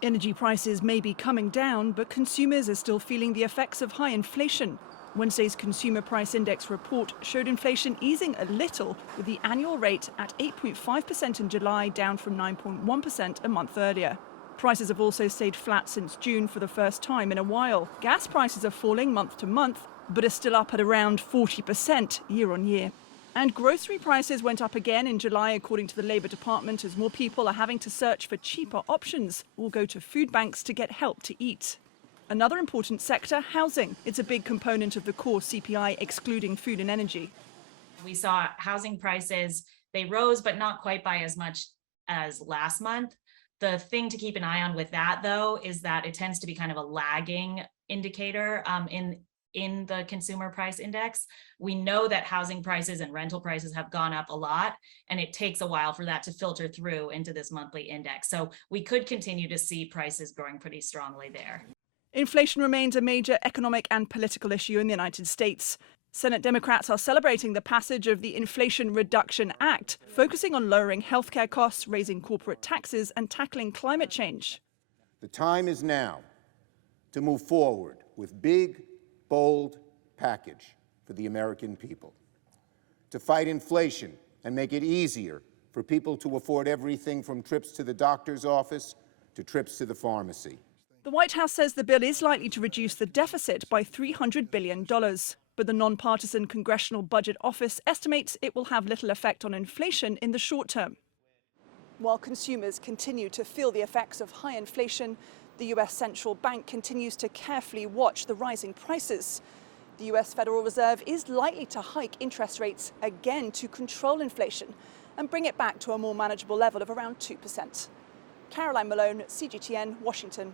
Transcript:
Energy prices may be coming down, but consumers are still feeling the effects of high inflation. Wednesday's Consumer Price Index report showed inflation easing a little, with the annual rate at 8.5% in July, down from 9.1% a month earlier. Prices have also stayed flat since June for the first time in a while. Gas prices are falling month to month, but are still up at around 40% year on year. And grocery prices went up again in July, according to the Labour Department, as more people are having to search for cheaper options or go to food banks to get help to eat. Another important sector, housing. It's a big component of the core CPI, excluding food and energy. We saw housing prices, they rose, but not quite by as much as last month. The thing to keep an eye on with that, though, is that it tends to be kind of a lagging indicator in the consumer price index. We know that housing prices and rental prices have gone up a lot, and it takes a while for that to filter through into this monthly index. So we could continue to see prices growing pretty strongly there. Inflation remains a major economic and political issue in the United States. Senate Democrats are celebrating the passage of the Inflation Reduction Act, focusing on lowering healthcare costs, raising corporate taxes, and tackling climate change. The time is now to move forward with big, bold package for the American people, to fight inflation and make it easier for people to afford everything from trips to the doctor's office to trips to the pharmacy. The White House says the bill is likely to reduce the deficit by $300 billion, but the nonpartisan Congressional Budget Office estimates it will have little effect on inflation in the short term. While consumers continue to feel the effects of high inflation, the US Central Bank continues to carefully watch the rising prices. The US Federal Reserve is likely to hike interest rates again to control inflation and bring it back to a more manageable level of around 2%. Caroline Malone, CGTN, Washington.